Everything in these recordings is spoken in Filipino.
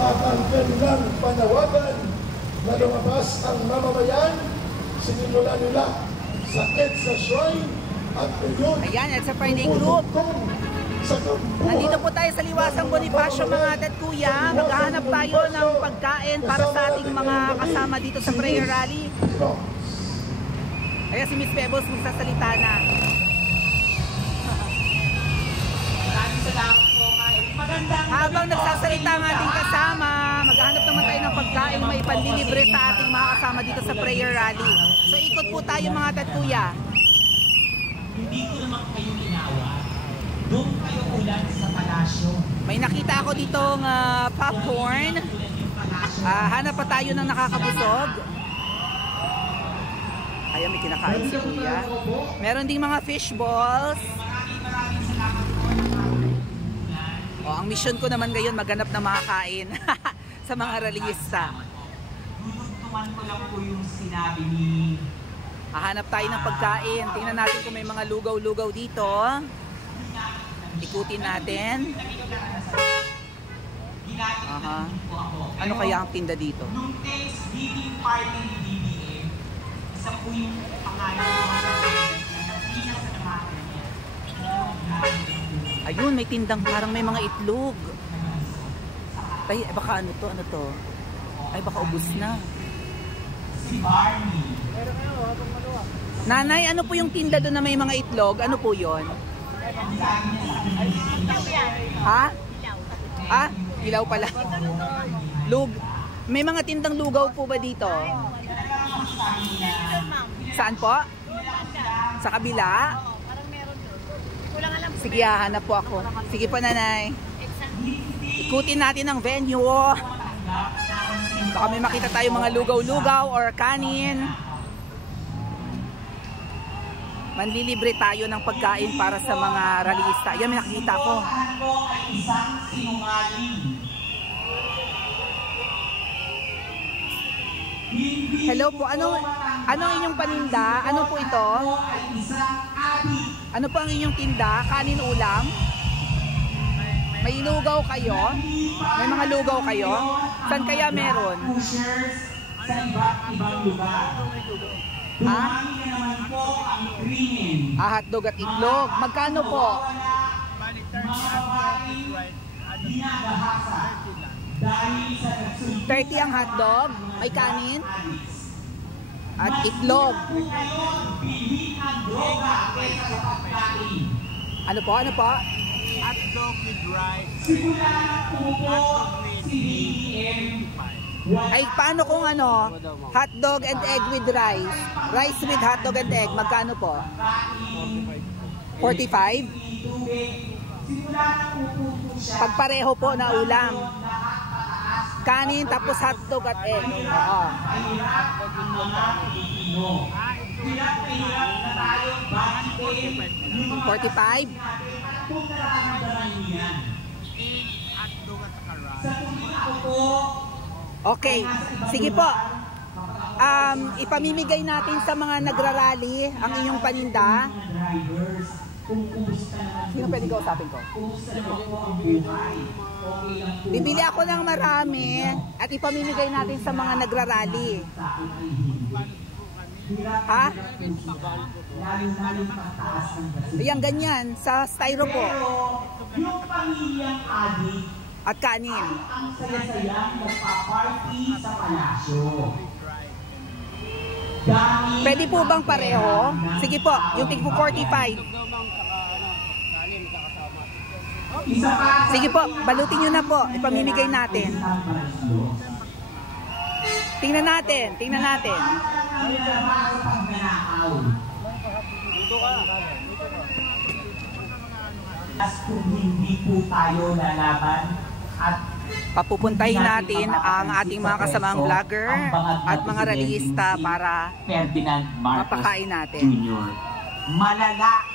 at ang kanilang panawagan na lumabas ang mamamayan, sinimula nila sa EDSA Shrine at ngayon, ayan, EDSA Friday Group. Nandito po tayo sa Liwasang Bonifacio mga ate at kuya. Maghahanap tayo ng pagkain para sa ating mga kasama dito sa prayer rally. Ayan si Miss Pebbles magsasalita na. Maraming salamat po kayo. Habang nagsasalita ang ating kasama, maghahanap naman tayo ng pagkain may panlilibre sa ating mga kasama dito sa prayer rally. So ikot po tayo mga ate at kuya. Hindi ko naman kayo ginawa. Doon kayo ulan sa palasyo. May nakita ako ditong popcorn. Hanap pa tayo ng nakakabusog. Ayan, may kinakain si kuya. Meron ding mga fish balls. Maraming salamat po. Ang mission ko naman ngayon maghanap ng makakain sa mga rallyista. Dudugtungan ko lang po yung sinabi ni... Hahanap tayo ng pagkain. Tingnan natin kung may mga lugaw-lugaw dito. Ikutin natin. Ano kaya ang tinda dito? Nung Thanksgiving party ni DBM, isa po yung pangalan ko sa pinasamahan niya. Ayun, may tindang parang may mga itlog. Ay, baka ano to? Ano to? Ay, baka ubos na. Si Barney. Nanay, ano po yung tinda doon na may mga itlog? Ano po yon? Ha? Ah, ilaw pala. May mga tindang lugaw po ba dito? Saan po? Sa kabila? Sige, hahanap po ako. Sige po, nanay. Ikutin natin ang venue. Baka may makita tayo mga lugaw-lugaw or kanin. Manlilibre tayo ng pagkain para sa mga rallyista. Yan, may nakikita ko. Hello po, ano inyong paninda? Ano po ito? Ano po ang inyong tinda? Kanin ulam? May lugaw kayo? May mga lugaw kayo? Saan kaya meron? Sa iba't ibang lugar. Dumami na naman po ang krimen. Hotdog at itlog. Magkano po? Mga babaeng dinagahasa dahil sa 30 ang hotdog, may kanin, at itlog. bilhin ang droga kaysa sa pagkain. Ano po? Ano po? Hotdog with rice. Simula na po si BBM. Ay, paano kung ano? Hotdog and egg with rice. Rice with hotdog and egg. Magkano po? 45? Pagpareho po na ulam. Kanin tapos hotdog at egg. Oo. 45? Okay. Sige po. Ipamimigay natin sa mga nagrarally ang inyong paninda. Sino pwede kausapin ko? Bibili ako ng marami at ipamimigay natin sa mga nagrarally. Ha? Ayan, ganyan. Sa styro po. Yung pamilyang adik at kanin. ang saya-sayang nagpa-party sa palasyo. Pwede po bang pareho? Sige po, yung tig po 45. Sige po, balutin nyo na po. Ipamimigay natin. Tingnan natin, tingnan natin. Kung hindi po tayo lalaban at Papupuntahin natin ang ating mga kasamang vlogger at mga rallyista para Ferdinand Marcos mapakain natin. Jr. Malala,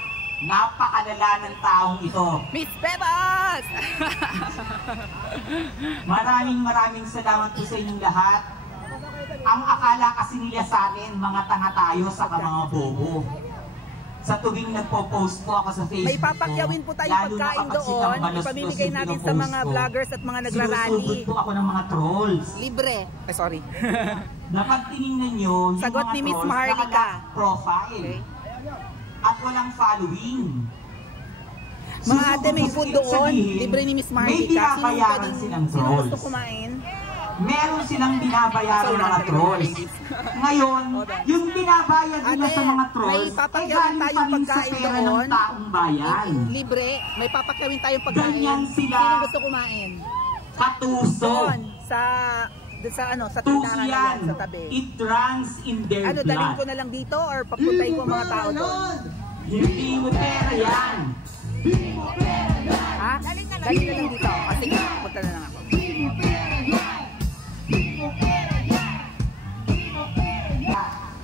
napakalala ng taong ito. Miss Bebas! Maraming salamat po sa inyong lahat. Ang akala kasi nila sa atin, mga tanga tayo sa mga bobo. sa tuwing nagpo-post po ako sa Facebook. May papakyawin po tayong lalo na pagkain kapag doon. sitang balos Ipamimigay yung natin sa pinupost mga ko, vloggers at mga nagrarally. sinusugod po ako ng mga trolls. Libre. Ay, sorry. Dapat tinignan nyo yung Sagot mga ni Miss trolls Maharlika. naka-profile. Okay. At walang following. Mga ate, may food doon. Sabihin, Libre ni Miss Maharlika. may binabayaran silang Sino trolls. gusto kumain? Meron silang binabayaran mga trolls. Ngayon, yung binabayad nila Ate, sa mga may trolls, papakyawin tayong galing pa rin sa pagkain pera doon. ng taong bayan. Libre. May papakyawin tayong pagkain. Ganyan sila. Sino gusto kumain? Katuso. Doon. Sa ano, sa Tuso tindahan na yan. yan, sa tabi. It runs in their Ano, blood. dalhin ko na lang dito or papuntay ko ang mga tao doon? Hindi mo pera yan. Ha? Dalhin na lang dito. Sige, punta na lang ako.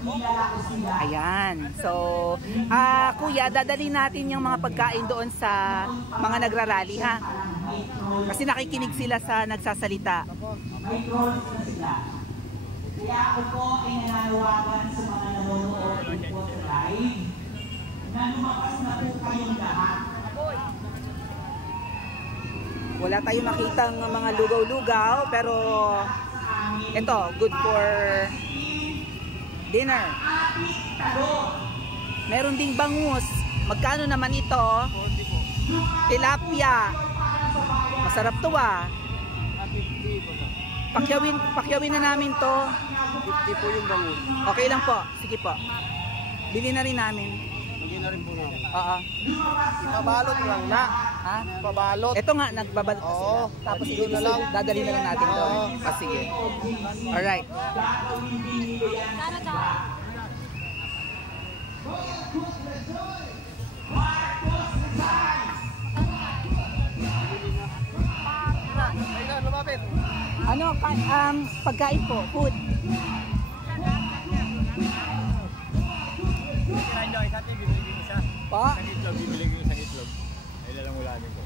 Kilala ko sila. Ayan. So, kuya, dadalhin natin yung mga pagkain doon sa mga nagrarally, ha? Kasi nakikinig sila sa nagsasalita. May trolls na sila. Kaya ako po ay nananawagan sa mga nanonood po sa live na lumakas na po kayong lahat. Wala tayong makitang mga lugaw-lugaw, pero ito, good for dinner. Meron ding bangus. Magkano naman ito? Tilapia. Masarap to ah. Pakyawin na namin to. 50 po yung bangus. Okay lang po. Sige po. Bili na rin namin. Hindi na rin po namin. Oo. Pabalot lang na. Ha? Pabalot. Ito nga, nagbabalot na sila. Oo. Tapos Dito na lang. dadalhin na lang natin doon. Oo. Sige. Alright. Ayun, lumapit. Ano, pagkain po, food. Tirahin daw, isa natin, bibili ko isa. Po? Isang itlog, bibili ko isang itlog. Ay, lalang ulamin ko.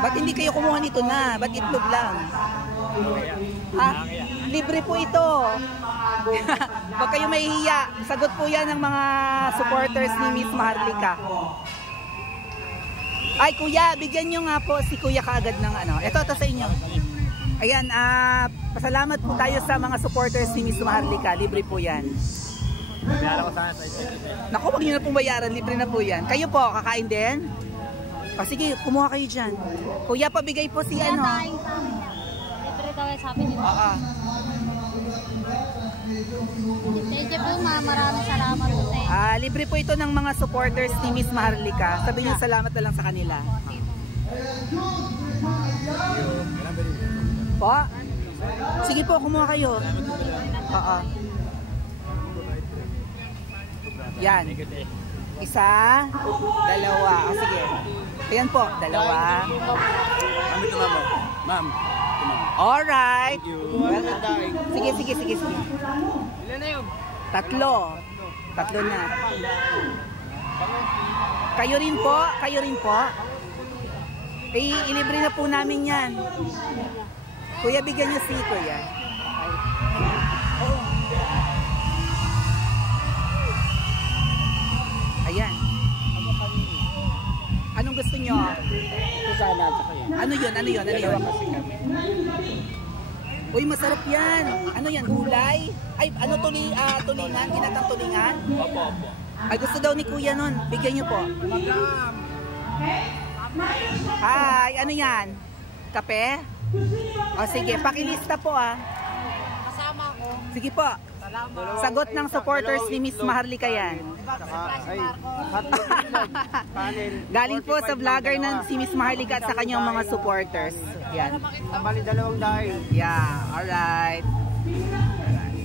Ba't hindi kayo kumuha nito na? Ba't itlog lang? Ha? Libre po ito. Huwag kayo mahihiya. Sagot po yan ng mga supporters ni Miss Maharlika. Ay, kuya, bigyan nyo nga po si kuya kaagad ng ano. Ito sa inyo. Ayan, pasalamat po tayo sa mga supporters ni Miss Maharlika. Libre po yan. Biyala ko sana sa isa. Naku, wag nyo na pong bayaran. Libre na po yan. Kayo po, kakain din? O sige, kumuha kayo dyan. Kuya, pabigay po si ano. Libre daw sabi nila. Oo. Thank you po ma'am. Maraming salamat po sa inyo. Libre po ito ng mga supporters ni Miss Maharlika. Sabihin niyo salamat na lang sa kanila. Po? Sige po, kumuha kayo. Oo. Yan. Isa, dalawa. O sige. Ayan po, dalawa. Kami ito, ma'am. Ma'am. Alright. Welcome. Sige. Ilan na yun? Tatlo na. Kayo rin po. Ilibre na po namin yan. Kuya, bigyan niyo si kuya. Ayan. Anong gusto niyo? Ito sana at saka yan. Ano yun? Kasi kami. Uy, masarap yan. Ano yan? Gulay? Ay, ano tulingan? Ginatang tulingan? Opo. Ay, gusto daw ni kuya nun. Bigyan niyo po. Hi, ano yan? Kape? O sige, pakilista po ah. Kasama ko. Sige po. Sagot ng supporters ni Miss Maharlika yan. Galing po sa vlogger ng si Miss Maharlika at sa kanyang mga supporters. Yan. Bali, 2 dahil. Yeah, alright.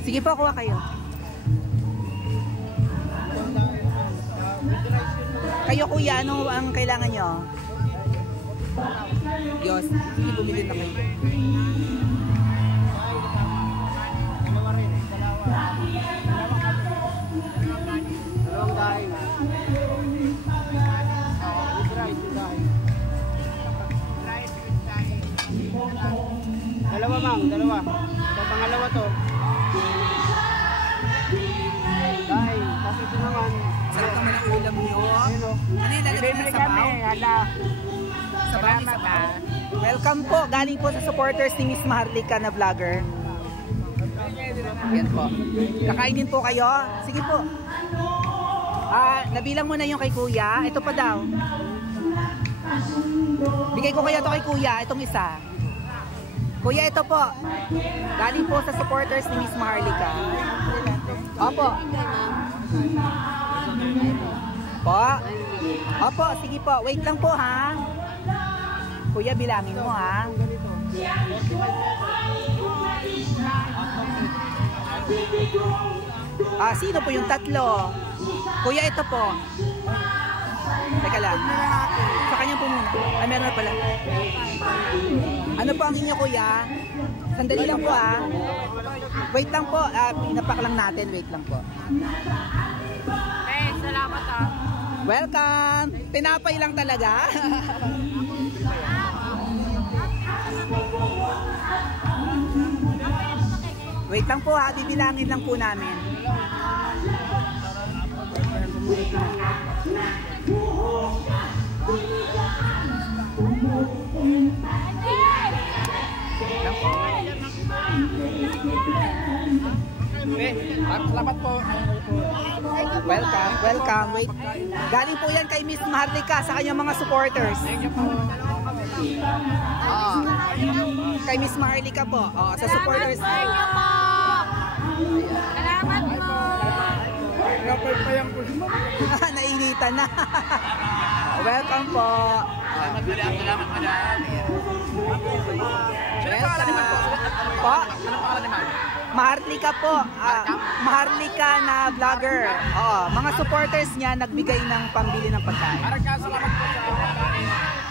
Sige po, kuha kayo. Kayo kuya, ano ang kailangan nyo? Diyos, hindi bumili na kayo. Dalawa, ma'am. Dalawa. So, pangalawa to. Dahil, kasi ito naman. Sarap naman ang ulam nyo. Ano yung lalagay Libre na sa kami. Hala. Salamat ha. Welcome po. Galing po sa supporters ni Miss Maharlika na vlogger. Yan po. Kakainin po kayo. Sige po. Nabilang mo na yung kay kuya. Ito pa daw. Bigay ko kaya ito kay kuya. Itong isa. Kuya, ito po. Galing po sa supporters ni Miss Maharlika. Opo. Po. Opo, sige po. Wait lang po ha. Kuya, bilangin mo ha. Sino po yung tatlo? Kuya, ito po. Teka lang. Sa kanya po muna. Meron na pala. Ano po ang inyo, kuya? Sandali lang po ha. Wait lang po. Pinapak lang natin. Wait lang po. Salamat ha. Welcome! Tinapay lang talaga. Wait lang po ha, bibilangin lang po namin. Salamat po. Welcome, welcome. Wait. Galing po yan kay Miss Maharlika sa kanyang mga supporters. Kay Miss Maharlika po. Sa supporters. Salamat po. Rapper pa yan po. Nainitan na. Welcome po. Salamat po dyan. Welcome. Po. Maharlika po. Maharlika na vlogger. Mga supporters niya nagbigay ng pambili ng pagkain. Salamat po sa pagkain.